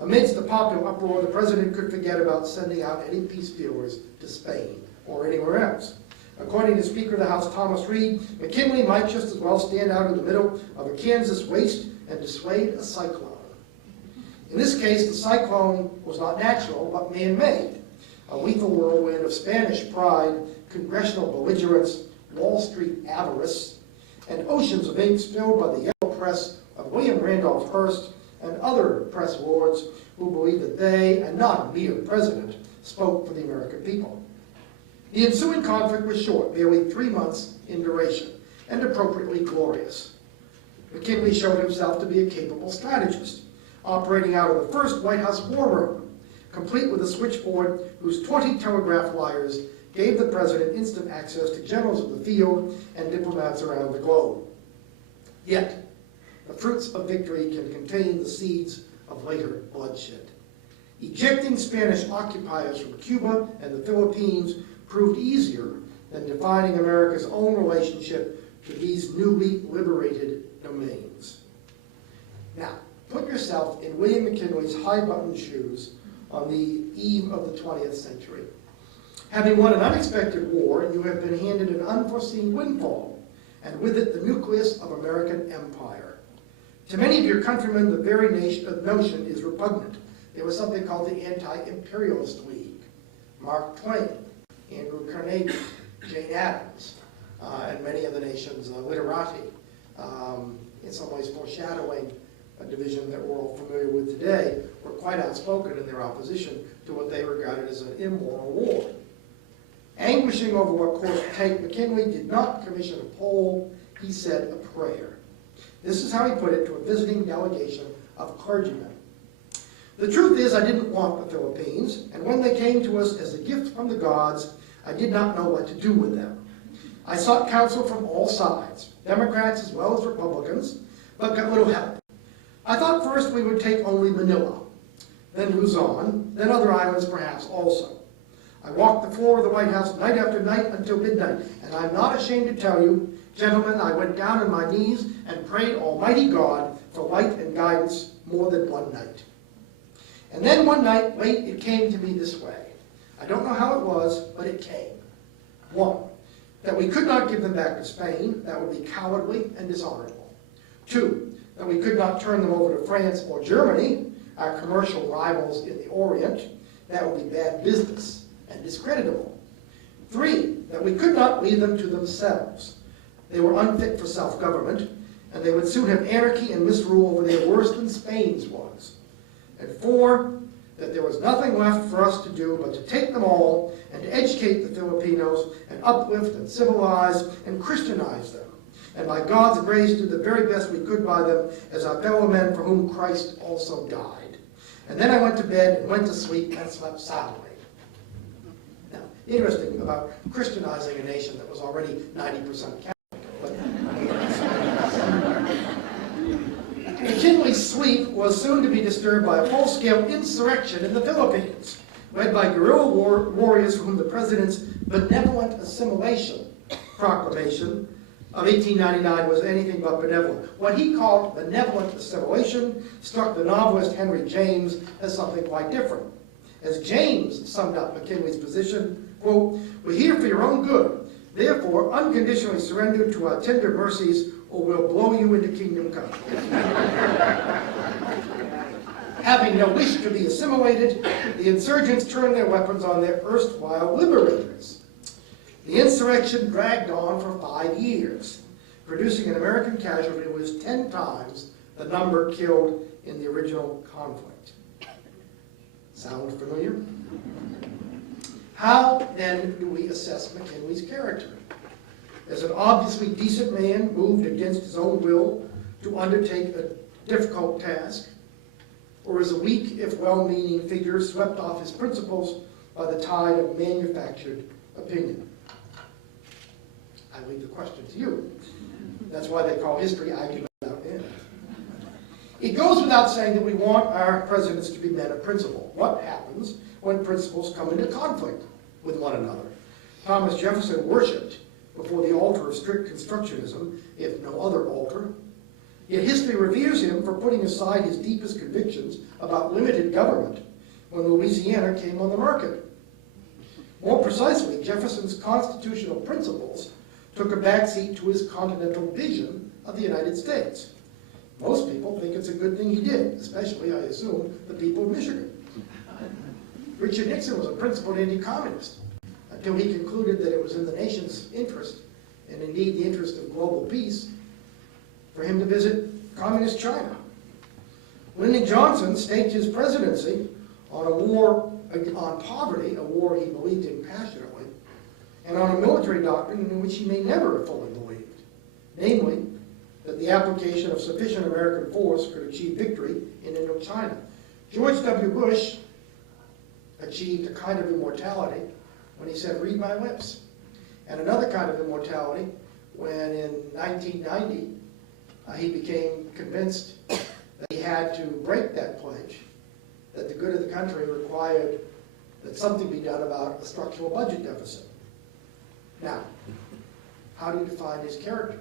Amidst the popular uproar, the president could forget about sending out any peace feelers to Spain or anywhere else. According to Speaker of the House Thomas Reed, McKinley might just as well stand out in the middle of a Kansas waste and dissuade a cyclone. In this case, the cyclone was not natural, but man-made. A lethal whirlwind of Spanish pride, congressional belligerence, Wall Street avarice, and oceans of ink spilled by the yellow press of William Randolph Hearst and other press lords who believed that they, and not a mere president, spoke for the American people. The ensuing conflict was short, barely 3 months in duration, and appropriately glorious. McKinley showed himself to be a capable strategist, operating out of the first White House war room, complete with a switchboard whose 20 telegraph wires gave the president instant access to generals of the field and diplomats around the globe. Yet, the fruits of victory can contain the seeds of later bloodshed. Ejecting Spanish occupiers from Cuba and the Philippines proved easier than defining America's own relationship to these newly liberated domains. Now, put yourself in William McKinley's high-button shoes on the eve of the 20th century. Having won an unexpected war, you have been handed an unforeseen windfall, and with it the nucleus of American empire. To many of your countrymen, the very notion is repugnant. There was something called the Anti-Imperialist League. Mark Twain, Andrew Carnegie, Jane Addams, and many of the nation's literati, in some ways foreshadowing a division that we're all familiar with today, were quite outspoken in their opposition to what they regarded as an immoral war. Anguishing over what course to take, McKinley did not commission a poll, he said a prayer. This is how he put it to a visiting delegation of clergymen. The truth is, I didn't want the Philippines, and when they came to us as a gift from the gods, I did not know what to do with them. I sought counsel from all sides, Democrats as well as Republicans, but got little help. I thought first we would take only Manila, then Luzon, then other islands perhaps also. I walked the floor of the White House night after night until midnight, and I'm not ashamed to tell you, gentlemen, I went down on my knees and prayed Almighty God for light and guidance more than one night. And then one night, late, it came to me this way. I don't know how it was, but it came. One, that we could not give them back to Spain. That would be cowardly and dishonorable. Two, that we could not turn them over to France or Germany, our commercial rivals in the Orient. That would be bad business and discreditable. Three, that we could not leave them to themselves. They were unfit for self-government, and they would soon have anarchy and misrule over there worse than Spain's was. And four, that there was nothing left for us to do but to take them all and to educate the Filipinos and uplift and civilize and Christianize them. And by God's grace do the very best we could by them as our fellow men for whom Christ also died. And then I went to bed and went to sleep and slept soundly. Now, interesting about Christianizing a nation that was already 90% Catholic. McKinley's sleep was soon to be disturbed by a full-scale insurrection in the Philippines, led by guerrilla warriors for whom the president's benevolent assimilation proclamation of 1899 was anything but benevolent. What he called benevolent assimilation struck the novelist Henry James as something quite different. As James summed up McKinley's position, quote, "We're here for your own good. Therefore, unconditionally surrender to our tender mercies, or we'll blow you into kingdom come." Having no wish to be assimilated, the insurgents turned their weapons on their erstwhile liberators. The insurrection dragged on for 5 years, producing an American casualty that was 10 times the number killed in the original conflict. Sound familiar? How, then, do we assess McKinley's character? As an obviously decent man moved against his own will to undertake a difficult task, or as a weak, if well-meaning figure swept off his principles by the tide of manufactured opinion? I leave the question to you. That's why they call history argument without end. It goes without saying that we want our presidents to be men of principle. What happens when principles come into conflict with one another? Thomas Jefferson worshipped before the altar of strict constructionism, if no other altar. Yet history reveres him for putting aside his deepest convictions about limited government when Louisiana came on the market. More precisely, Jefferson's constitutional principles took a backseat to his continental vision of the United States. Most people think it's a good thing he did, especially, I assume, the people of Michigan. Richard Nixon was a principled anti-communist until he concluded that it was in the nation's interest, and indeed the interest of global peace, for him to visit communist China. Lyndon Johnson staked his presidency on a war on poverty, a war he believed in passionately, and on a military doctrine in which he may never have fully believed, namely, that the application of sufficient American force could achieve victory in Indochina. George W. Bush achieved a kind of immortality when he said, "Read my lips," and another kind of immortality when in 1990 he became convinced that he had to break that pledge, that the good of the country required that something be done about a structural budget deficit. Now, how do you define his character?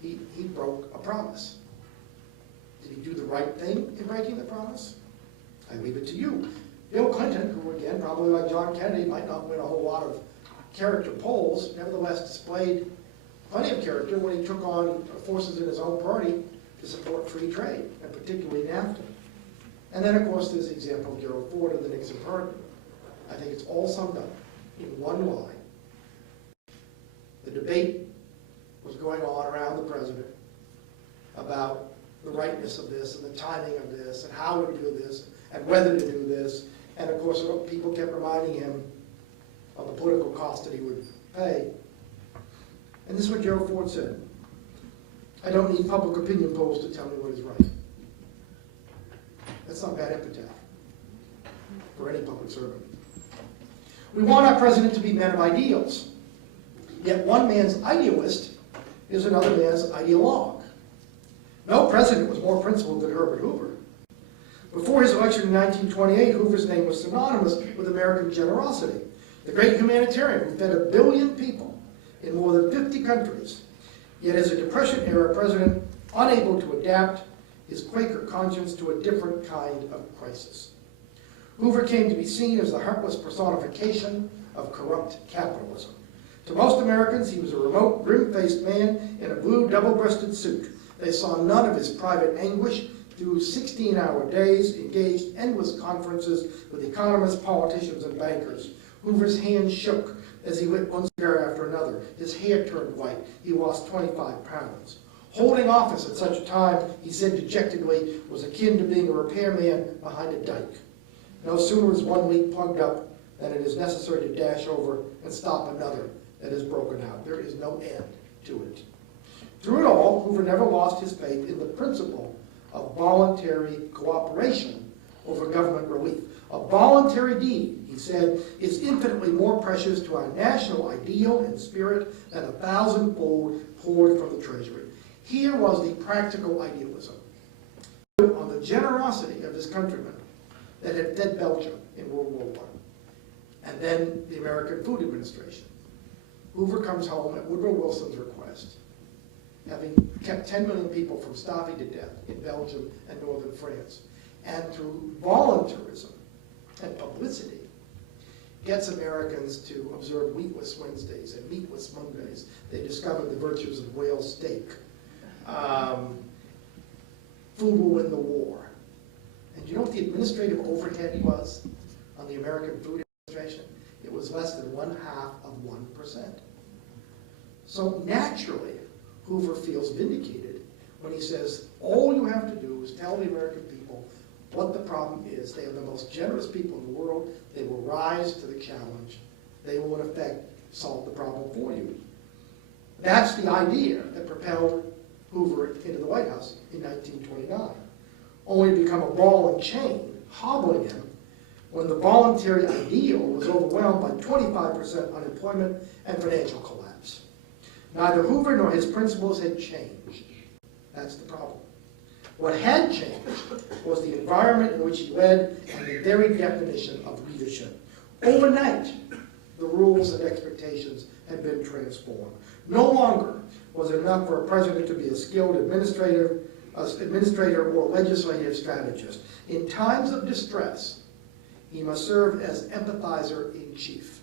He broke a promise. Did he do the right thing in breaking the promise? I leave it to you. Bill Clinton, who again, probably like John Kennedy, might not win a whole lot of character polls, nevertheless displayed plenty of character when he took on forces in his own party to support free trade, and particularly NAFTA. And then, of course, there's the example of Gerald Ford and the Nixon pardon. I think it's all summed up in one line. The debate was going on around the president about the rightness of this and the timing of this and how to do this and whether to do this. And of course, people kept reminding him of the political cost that he would pay. And this is what Gerald Ford said: "I don't need public opinion polls to tell me what is right." That's not bad epitaph for any public servant. We want our president to be men of ideals. Yet one man's idealist is another man's ideologue. No president was more principled than Herbert Hoover. Before his election in 1928, Hoover's name was synonymous with American generosity. The great humanitarian who fed 1 billion people in more than 50 countries. Yet as a Depression-era president, unable to adapt his Quaker conscience to a different kind of crisis. Hoover came to be seen as the heartless personification of corrupt capitalism. To most Americans, he was a remote, grim-faced man in a blue double-breasted suit. They saw none of his private anguish through 16-hour days, engaged endless conferences with economists, politicians, and bankers. Hoover's hands shook as he lit one cigar after another. His hair turned white. He lost 25 pounds. Holding office at such a time, he said dejectedly, was akin to being a repairman behind a dike. No sooner is one leak plugged up than it is necessary to dash over and stop another that is broken out. There is no end to it. Through it all, Hoover never lost his faith in the principle of voluntary cooperation over government relief. A voluntary deed, he said, is infinitely more precious to our national ideal and spirit than 1,000-fold poured from the treasury. Here was the practical idealism on the generosity of his countrymen that had fed Belgium in World War I, and then the American Food Administration. Hoover comes home at Woodrow Wilson's request, having kept 10 million people from starving to death in Belgium and northern France, and through voluntarism and publicity, gets Americans to observe Wheatless Wednesdays and Meatless Mondays. They discovered the virtues of whale steak. Food will win the war. And do you know what the administrative overhead was on the American Food Administration? It was less than 0.5%. So naturally, Hoover feels vindicated when he says, all you have to do is tell the American people what the problem is. They are the most generous people in the world. They will rise to the challenge. They will, in effect, solve the problem for you. That's the idea that propelled Hoover into the White House in 1929, only to become a ball and chain, hobbling him when the voluntary ideal was overwhelmed by 25% unemployment and financial collapse. Neither Hoover nor his principles had changed. That's the problem. What had changed was the environment in which he led and the very definition of leadership. Overnight, the rules and expectations had been transformed. No longer was enough for a president to be a skilled administrator or legislative strategist. In times of distress, he must serve as empathizer in chief.